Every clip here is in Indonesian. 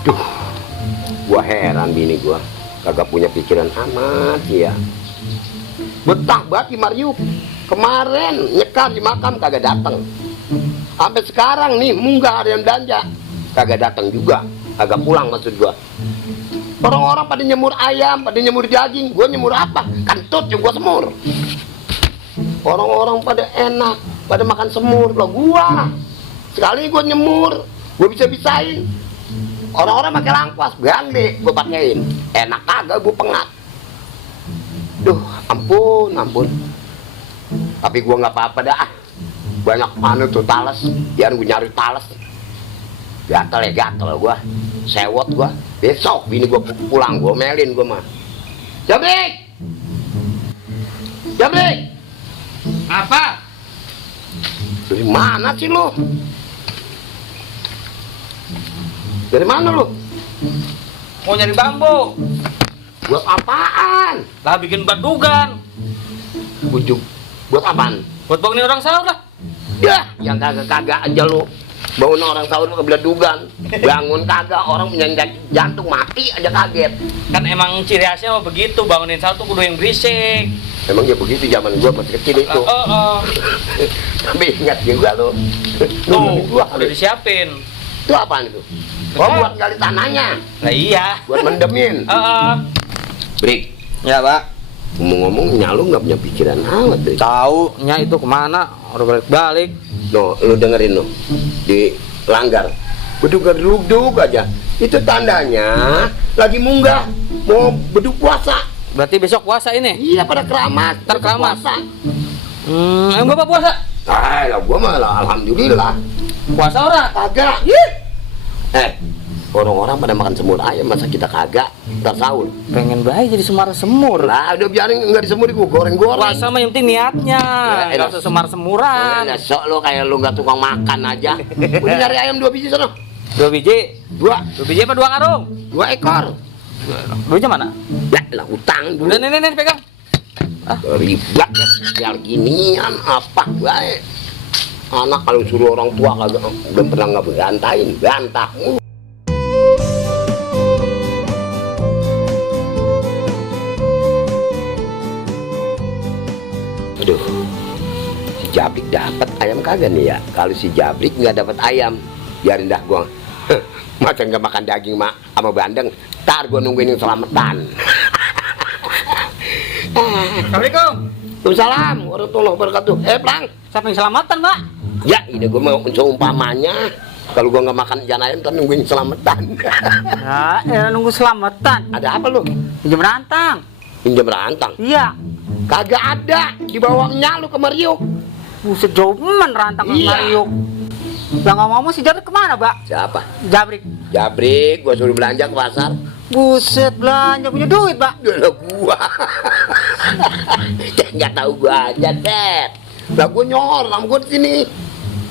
Duh, gua heran bini gua kagak punya pikiran amat ya. Betah banget di Mario. Kemarin nyekar di makam kagak datang. Sampai sekarang nih munggah ada yang belanja kagak datang juga, kagak pulang maksud gua. Orang-orang pada nyemur ayam, pada nyemur daging, gua nyemur apa? Kentut yang gua semur. Orang-orang pada enak, pada makan semur lah gua. Sekali gua nyemur, gua bisa-bisain. Orang-orang pakai langkuas, gande gua pakein. Enak kagak gua pengap. Duh, ampun. Tapi gua nggak apa-apa dah. Banyak mana tuh talas, biar gua nyari talas. Gatel gua, sewot gua. Besok bini gua pulang, gua melin gua mah. Jabrik! Apa? Dari mana sih lu? Dari mana lu? Mau nyari bambu. Buat apaan? Lah bikin badugan. Bujuk. Buat apaan? Buat bangunin orang sahur lah. Ya, yang kagak aja lu. Bangun orang sahur ke beladugan. Bangun kagak, orang punya jantung mati aja kaget. Kan emang ciri khasnya mah begitu, bangunin sahur tuh kudu yang berisik. Emang ya begitu zaman gua masih kecil itu. Tapi ingat juga lu. Tuh, udah disiapin. Itu apaan itu? Oh, buat gali tanahnya. Nah iya. Buat mendemin. Brik. Ya pak. Ngomong-ngomong, nyalu nggak punya pikiran amat deh. Tahu, nya itu kemana? Udah balik. No, lu dengerin lu di langgar. Beduk aja. Itu tandanya lagi munggah mau beduk puasa. Berarti besok puasa ini? Iya, pada keramat. Terkeramat. Puasa. Emang bapak puasa? Lah gua malah alhamdulillah. Puasa ora? Kagak. Orang-orang pada makan semur ayam, masa kita kagak? Ntar sahur. Pengen bayi jadi semur. Lah udah biarin nggak disemur, gua goreng-goreng. Puasa mah yang penting niatnya. Nggak usah semar-semuran. Sok lo kayak lu nggak tukang makan aja. Udah nyari ayam 2 biji sana. 2 biji? 2 biji apa 2 karung? 2 ekor. Duitnya mana? Ya lah utang dulu. Udah nih pegang. Ribet ya ginian apa baik. Anak kalau suruh orang tua kagak belum pernah nggak berantain, bantah. Aduh, si Jabrik dapat ayam kagak nih ya? Kalau si Jabrik nggak dapat ayam, biarin dah gua. Macam nggak makan daging mak sama bandeng. Ntar gua nungguin yang selamatan. Assalamualaikum. Waalaikumsalam warahmatullahi wabarakatuh. Plang. Siapa yang selamatan, Mbak? Ya, ini gua mau seumpamanya. Kalau gua nggak makan ikan ayam, ntar nungguin selamatan. Ya, nunggu selamatan. Ada apa lu? Pinjam rantang. Pinjam rantang? Iya. Kagak ada. Dibawanya lu ke Mario. Buset jauh men rantang ke Iya. Mario. Lah ngomong si Jabrik kemana, Mbak? Siapa? Jabrik. Gua suruh belanja ke pasar. Buset belanja punya duit, Mbak. Lah gua. Nggak tahu gua aja, Dad. Lah gua nyoram gua di sini.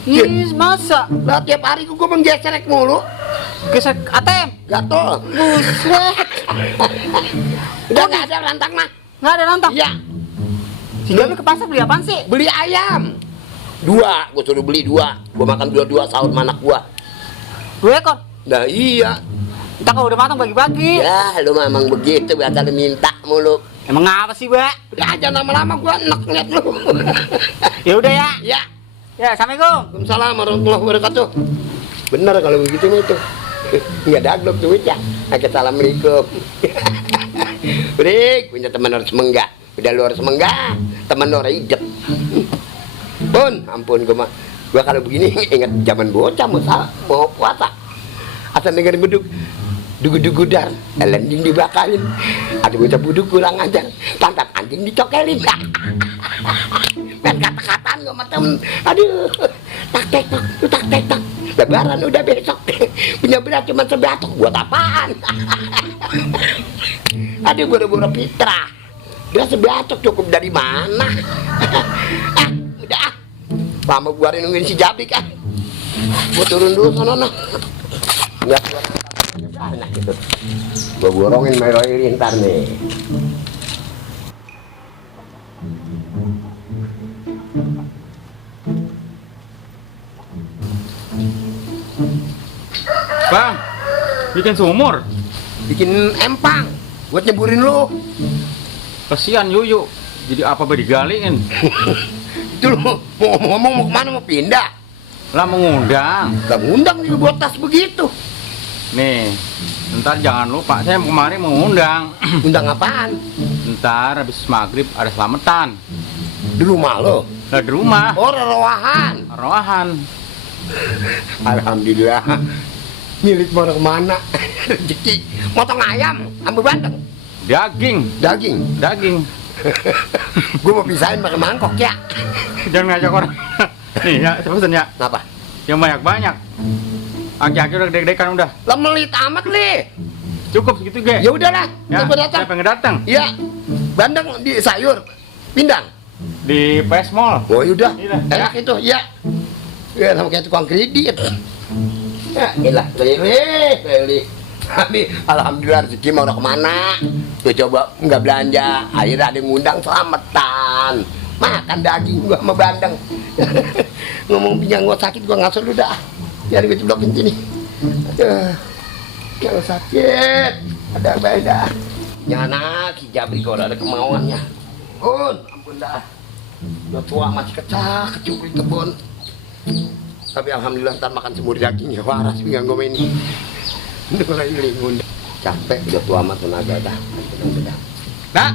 Ih, masa? Lah tiap hari gua menggeserek mulu. Gesek ATM. Gatel. Buset. Udah nggak ada rantang mah. Nggak ada rantang. Iya. Si Jabrik ke pasar beli apaan sih? Beli ayam 2, gua suruh beli 2. Gua makan 2 sahur sama anak gua. 2 ekor. Nah iya. Kita kalau udah matang bagi-bagi. Ya lu memang begitu, biasa lu minta mulu. Emang apa sih, Mbak? Udah aja lama-lama gua enak ngeliat lu. Ya udah ya. Ya. Ya, assalamualaikum. Waalaikumsalam warahmatullahi wabarakatuh. Bener kalau begitu nih tuh. Nggak daglok duit ya. Assalamualaikum. Brik, punya teman harus menggak. Udah lu harus menggak. Teman lu harus hidup. Pun, ampun gua mah. Gua kalau begini ingat zaman bocah mau puasa. Asal dengerin beduk. Dugu-dugu dar, anjing dibakarin. Ada bocah buduk kurang ajar, pantat anjing dicokelin. Dan kata-kataan sama temen, aduh, tak tek tak. Lebaran udah besok, punya berat cuma sebatok, buat apaan? Aduh, buru-buru fitrah, berat sebatok cukup dari mana? Udah, lama gua nungguin si Jabrik ah. Gua turun dulu sana nah. Nggak kuat. Nah gitu. Gua borongin Meroiri ntar nih. Bang, Bikin sumur. bikin empang buat nyeburin lu. Kesian Yuyu. Jadi apa be digaliin? Itu lu mau ngomong mau kemana, mau pindah? Lah mengundang. Gak ngundang juga buat tas begitu. Nih, ntar jangan lupa saya kemarin mau ngundang. Undang apaan? Ntar habis maghrib ada selamatan. Di rumah lo? Lah di rumah. Oh, rerowahan. Rohan. Alhamdulillah. Milik mana kemana? Rezeki. Motong ayam, ambil bandeng. Daging. Daging. Gue mau pisahin pakai mangkok ya. Jangan ngajak orang. Nih ya, pesen ya. Kenapa? Yang banyak-banyak. Aki-aki udah gede-gede kan udah. Lah melit amat li. Cukup segitu ge. Ya udahlah, Ya, siapa datang? siapa yang datang? Iya. Bandeng di sayur. Pindang. Di PS Mall. Oh yaudah, Iya. enak itu, ya. Ya sama kayak tukang kredit. Ya, gila, Lili. Tapi alhamdulillah rezeki mau kemana? Tuh coba nggak belanja, akhirnya ada yang ngundang selamatan. Makan daging gua sama bandeng. Ngomong pinggang gua sakit, gua ngasih lu dah. Biar gua ceblokin sini. Aduh, kalau sakit, ada beda. Nyana, Ki Jabri kalau ada kemauannya. Ampun dah. Udah tua masih kecak, kecuplik kebun. Tapi alhamdulillah ntar makan semur daging ya waras pinggang gue ini. Udah lagi ngundang. Capek udah tua amat tenaga dah. Nah,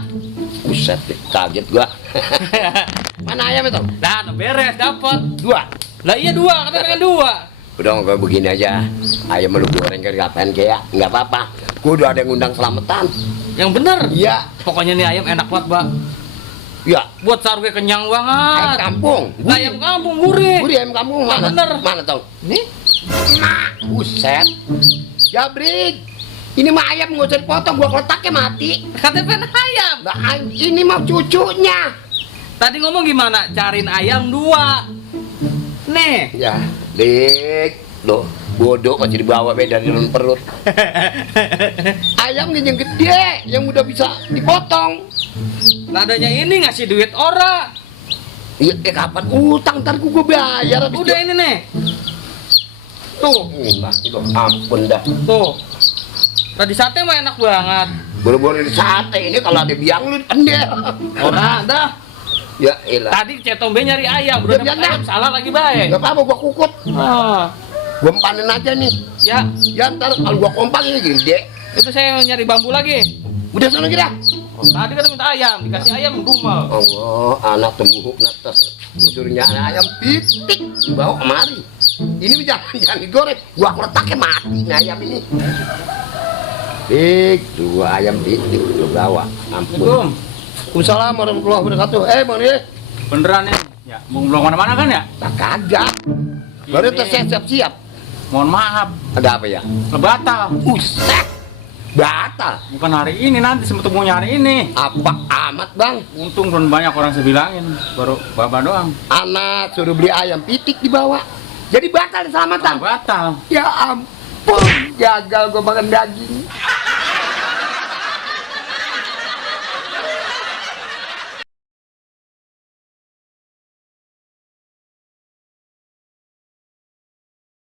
Buset deh, kaget gua. Mana ayam itu? nah, beres dapat. 2. Lah iya 2, kata pengen 2. Udah gue begini aja. Ayam lu goreng kayak ngapain kayak nggak apa-apa. Gue udah ada yang ngundang selamatan. Yang bener. Iya, Pokoknya nih ayam enak banget, Bang. iya. Buat sahur gue kenyang Ayam banget. kampung. Lah, ayam kampung gurih. Gurih ayam kampung mana? Bener. Mana tau? Nih, Nah, buset. Jabrik. Ini mah ayam nggak usah dipotong, gua keletaknya mati. katanya pengen ayam. Nah, ini mah cucunya. Tadi ngomong gimana? Cariin ayam 2. Nih. Ya, dik. Loh, bodoh masih dibawa beda dari dalam perut. Ayam yang gede, yang udah bisa dipotong. Nadanya ini ngasih duit ora. Iya, kapan utang ntar gua bayar. habis Udah itu. ini nih. Tuh, Nah, itu ampun dah. tuh. Tadi sate mah enak banget. Buru-buru di sate ini kalau ada biang lu pendel. Ora, dah. Ya elah. Tadi cetombe nyari ayam, udah Ya, dapet biar ayam salah lagi baik. Gak apa-apa gua kukut. Ah, Gua empanin aja nih. ya, Ya ntar kalau gua kompak ini gede. itu saya nyari bambu lagi. Udah sana kira. Oh, tadi kan minta ayam, dikasih ayam rumah. Allah, anak tembuhuk natas. Musurnya ayam pitik dibawa kemari. Ini jangan digoreng. Gua letaknya mati nih ayam ini. Dik, 2 ayam pitik lu bawa. Ampun. Assalamualaikum. Waalaikumsalam warahmatullahi wabarakatuh. Bang nih. Beneran nih. Ya, mau belum mana-mana kan ya? Nah, kagak. Baru Ini. tes siap-siap. Mohon maaf, Ada apa ya? batal. Buset. Batal. Bukan hari ini, nanti semuanya hari ini. Apa amat, Bang? Untung belum banyak orang sebilangin, baru Bapak doang. Anak suruh beli ayam pitik dibawa. Jadi batal Ah, selamatan. batal. Ya ampun, gagal gua makan daging.